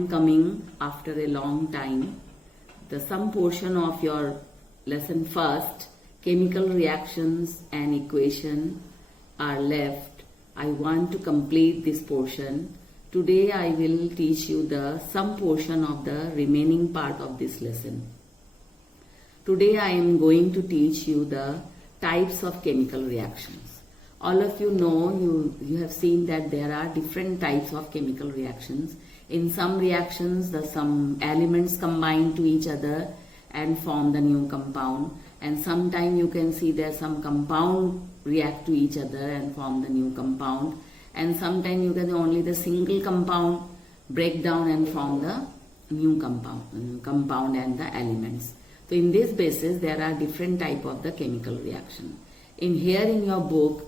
am coming after a long time. Some portion of your lesson first, chemical reactions and equation are left. I want to complete this portion. Today I will teach you some portion of the remaining part of this lesson. Today I am going to teach you the types of chemical reactions. All of you know, you have seen that there are different types of chemical reactions. In some reactions, some elements combine to each other and form the new compound. And sometimes you can see that some compound react to each other and form the new compound. And sometimes you can only the single compound break down and form the new compound and the elements. So in this basis, there are different type of the chemical reaction. In your book,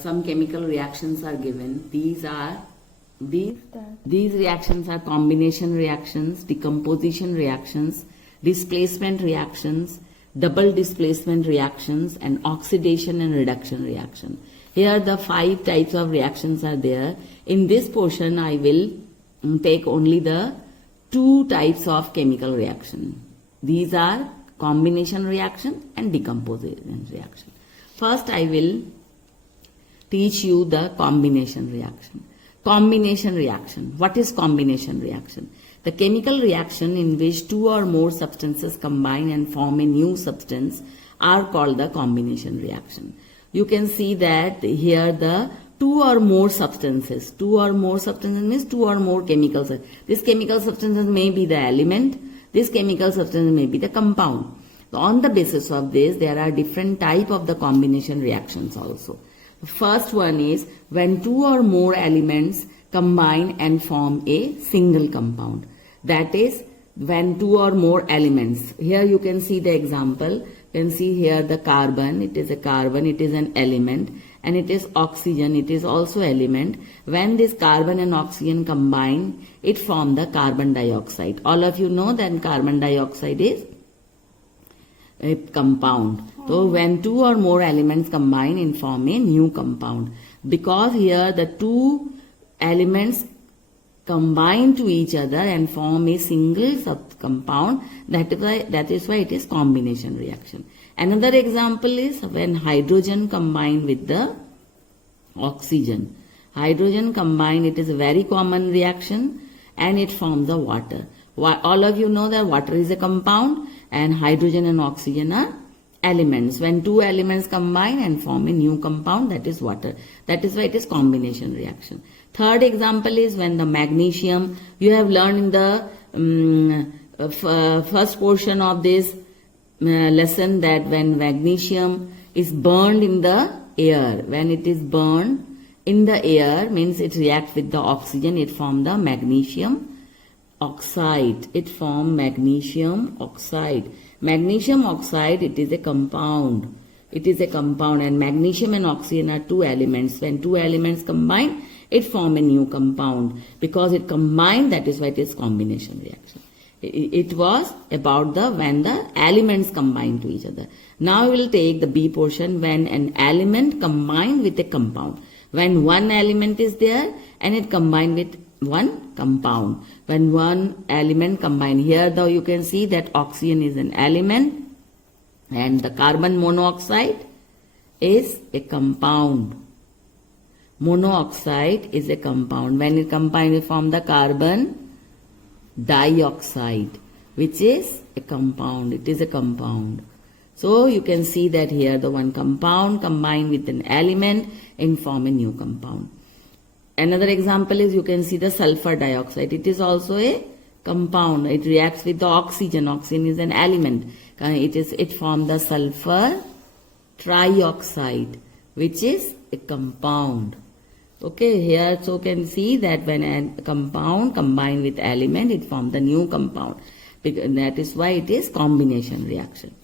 some chemical reactions are given. These reactions are combination reactions, decomposition reactions, displacement reactions, double displacement reactions, and oxidation and reduction reaction. Here the 5 types of reactions are there. In this portion, I will take only the 2 types of chemical reaction. These are combination reaction and decomposition reaction. First, I will teach you the combination reaction. Combination reaction. What is combination reaction? The chemical reaction in which 2 or more substances combine and form a new substance are called the combination reaction. You can see that here the 2 or more substances. 2 or more substances means 2 or more chemicals. This chemical substances may be the element. This chemical substance may be the compound. So on the basis of this, there are different type of the combination reactions also. The first one is when 2 or more elements combine and form a single compound. That is when 2 or more elements. Here you can see the example. You can see here the carbon. It is a carbon. It is an element. And it is oxygen. It is also element. When this carbon and oxygen combine, it forms the carbon dioxide. All of you know that carbon dioxide is a compound. So when 2 or more elements combine and form a new compound. Because here the 2 elements combine to each other and form a single compound, that is why it is combination reaction. Another example is when hydrogen combine with the oxygen. Hydrogen combine, it is a very common reaction and it forms the water. All of you know that water is a compound and hydrogen and oxygen are elements. When 2 elements combine and form a new compound, that is water. That is why it is combination reaction. Third example is when the magnesium, you have learned in the first portion of this lesson that when magnesium is burned in the air, when it is burned in the air, means it reacts with the oxygen, it forms the magnesium oxide. It forms magnesium oxide. Magnesium oxide, it is a compound. It is a compound and magnesium and oxygen are 2 elements. When 2 elements combine, it forms a new compound. Because it combined, that is why it is combination reaction. It was about when the elements combine to each other. Now we will take the B portion, when an element combined with a compound. When one element is there and it combined with one compound. When one element combine, here though you can see that oxygen is an element and the carbon monoxide is a compound. Monoxide is a compound. When it combines, it forms the carbon dioxide, which is a compound. It is a compound. So you can see that here the one compound combined with an element and form a new compound. Another example is you can see the sulfur dioxide. It is also a compound. It reacts with the oxygen. Oxygen is an element. It forms the sulfur trioxide, which is a compound. Okay, here so can see that when a compound combined with element, it forms the new compound. That is why it is combination reaction.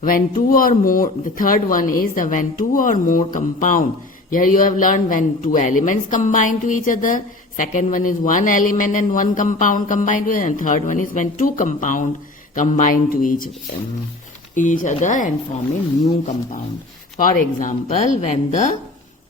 When 2 or more, the third one is when 2 or more compound. Here you have learned when 2 elements combine to each other. Second one is 1 element and 1 compound combined to each other. And third one is when 2 compound combine to each other and form a new compound. For example, when the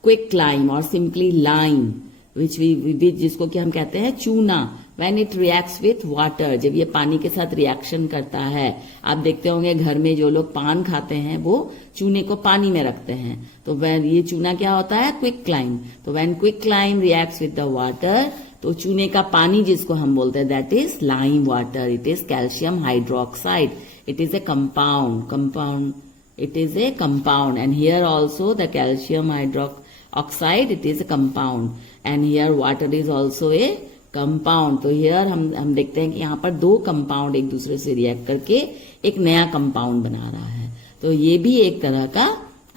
quicklime or simply lime जिसको कि हम कहते हैं चूना, when it reacts with water, जब ये पानी के साथ रिएक्शन करता है। आप देखते होंगे घर में जो लोग पान खाते हैं वो चूने को पानी में रखते हैं, तो व्हेन ये चूना क्या होता है, क्विकलाइम। तो when quicklime reacts with the water, तो चूने का पानी जिसको हम बोलते हैं that is lime water, it is calcium hydroxide, it is a compound, it is a compound, and here also the calcium hydroxide, it is a compound, and here water is also a compound. तो here हम देखते हैं कि यहाँ पर दो compound एक दूसरे से रिएक्ट करके एक नया कंपाउंड बना रहा है। तो ये भी एक तरह का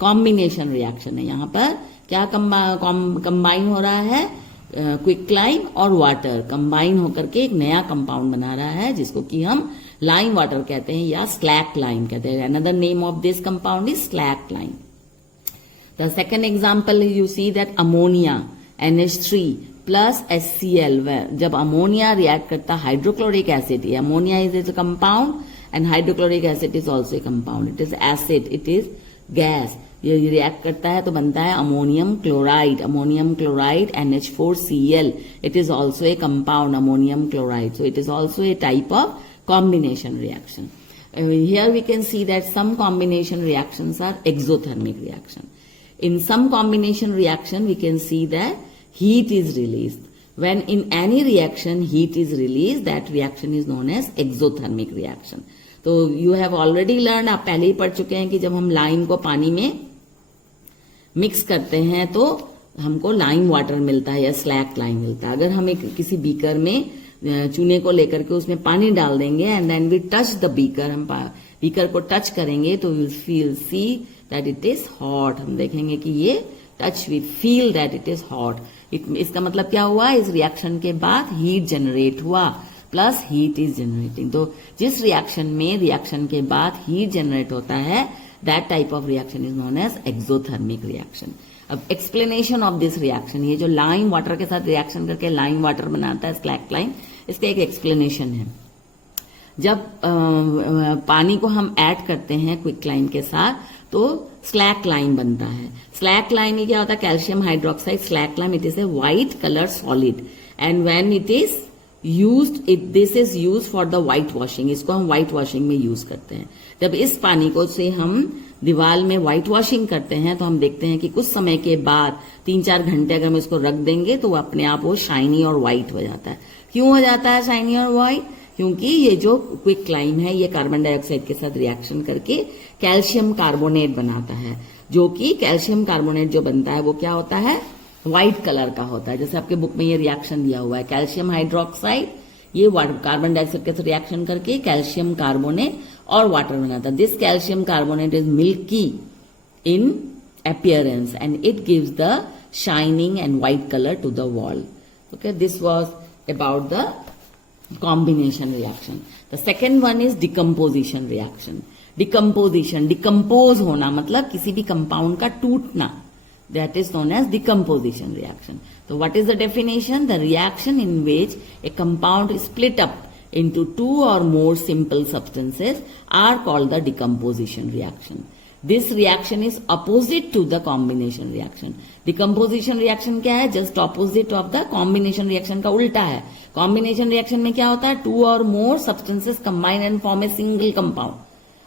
कॉम्बिनेशन रिएक्शन है। यहाँ पर क्या कंबाइन हो रहा है, क्विकलाइम और वाटर कंबाइन होकर के एक नया कंपाउंड बना रहा है, जिसको कि हम लाइम वाटर कहते हैं या स्लैक लाइम कहते हैं। Another name of this compound is slack lime. The second example you see that ammonia NH3 plus HCl, जब अमोनिया रिएक्ट करता hydrochloric acid, ammonia is a compound and hydrochloric acid is also a compound, it is acid, it is gas. ये react करता है तो बनता है ammonium chloride NH4Cl, it is also a compound ammonium chloride, so it is also a type of combination reaction. Here we can see that some combination reactions are exothermic reaction. In some combination reaction we can see that heat is released. When in any reaction heat is released, that reaction is known as exothermic reaction. तो you have already learned, आप पहले ही पढ़ चुके हैं कि जब हम lime को पानी में मिक्स करते हैं तो हमको लाइम वाटर मिलता है या स्लैक लाइम मिलता है। अगर हम एक किसी बीकर में चूने को लेकर के उसमें पानी डाल देंगे and then we touch the beaker, हम बीकर को टच करेंगे तो we feel see that it is hot, हम देखेंगे कि ये touch we feel that it is hot. इसका मतलब क्या हुआ, इस रिएक्शन के बाद हीट जनरेट हुआ, प्लस हीट इज जनरेटिंग। तो जिस रिएक्शन में रिएक्शन के बाद हीट जनरेट होता है, that type of reaction is known as exothermic reaction. अब एक्सप्लेनेशन ऑफ दिस रिएक्शन, ये जो लाइम वाटर के साथ रिएक्शन करके लाइम वाटर बनाता है स्लैक लाइम, इसका एक एक्सप्लेनेशन है। जब पानी को हम ऐड करते हैं क्विकलाइम के साथ तो स्लैक लाइम बनता है। स्लैक लाइम में क्या होता है, calcium hydroxide slack lime, it is a white colour solid and when it is used, this is use for the white washing, इसको हम व्हाइट वॉशिंग में यूज करते हैं। जब इस पानी को से हम दीवार में व्हाइट वॉशिंग करते हैं तो हम देखते हैं कि कुछ समय के बाद 3-4 घंटे अगर हम इसको रख देंगे तो वो अपने आप वो शाइनी और व्हाइट हो जाता है। क्यों हो जाता है शाइनी और व्हाइट, क्योंकि ये जो क्विकलाइम है ये कार्बन डाइऑक्साइड के साथ रिएक्शन करके कैल्शियम कार्बोनेट बनाता है, जो कि कैल्शियम कार्बोनेट जो बनता है वो क्या होता है, व्हाइट कलर का होता है। जैसे आपके बुक में ये रिएक्शन दिया हुआ है, कैल्शियम हाइड्रोक्साइड ये कार्बन डाइऑक्साइड के साथ रिएक्शन करके कैल्शियम कार्बोनेट और वाटर बनाता है। This calcium carbonate is milky in appearance and it gives the shining and white color to the wall. Okay, this was about the combination reaction. The second one is decomposition reaction. Decomposition, decompose होना मतलब किसी भी compound का टूटना, that is known as decomposition reaction. So what is the definition? The reaction in which a compound is split up into two or more simple substances are called the decomposition reaction. This reaction is opposite to the combination reaction. Decomposition reaction क्या है? Just opposite of the combination reaction का उल्टा है। Combination reaction में क्या होता है? Two or more substances combine and form a single compound.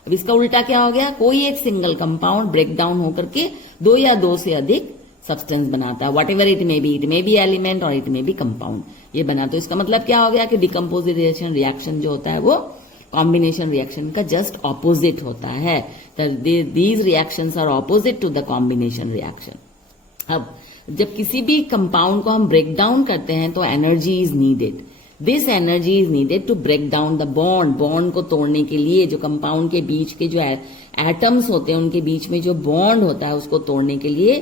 अब इसका उल्टा क्या हो गया? कोई एक सिंगल कंपाउंड ब्रेक डाउन होकर के दो या दो से अधिक सब्सटेंस बनाता है। What ever it may be element और इट मे बी कंपाउंड, ये बना। तो इसका मतलब क्या हो गया कि डिकम्पोजिशन रिएक्शन जो होता है वो कॉम्बिनेशन रिएक्शन का जस्ट ऑपोजिट होता है। These reactions are opposite to the combination reaction. अब जब किसी भी कंपाउंड को हम ब्रेक डाउन करते हैं तो energy is needed. This energy is needed to break down the bond. Bond को तोड़ने के लिए जो कंपाउंड के बीच के जो एटम्स होते हैं उनके बीच में जो बॉन्ड होता है उसको तोड़ने के लिए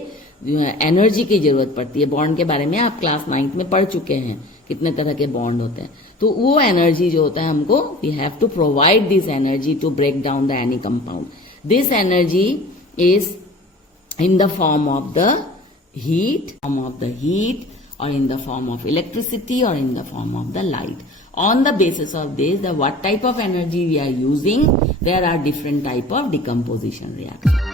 एनर्जी की जरूरत पड़ती है। बॉन्ड के बारे में आप क्लास 9th में पढ़ चुके हैं, कितने तरह के बॉन्ड होते हैं। तो वो एनर्जी जो होता है हमको, we have to provide this energy to break down the any compound. This energy is in the form of the heat, or in the form of electricity, or in the form of the light. On the basis of this, what type of energy we are using, there are different type of decomposition reactions.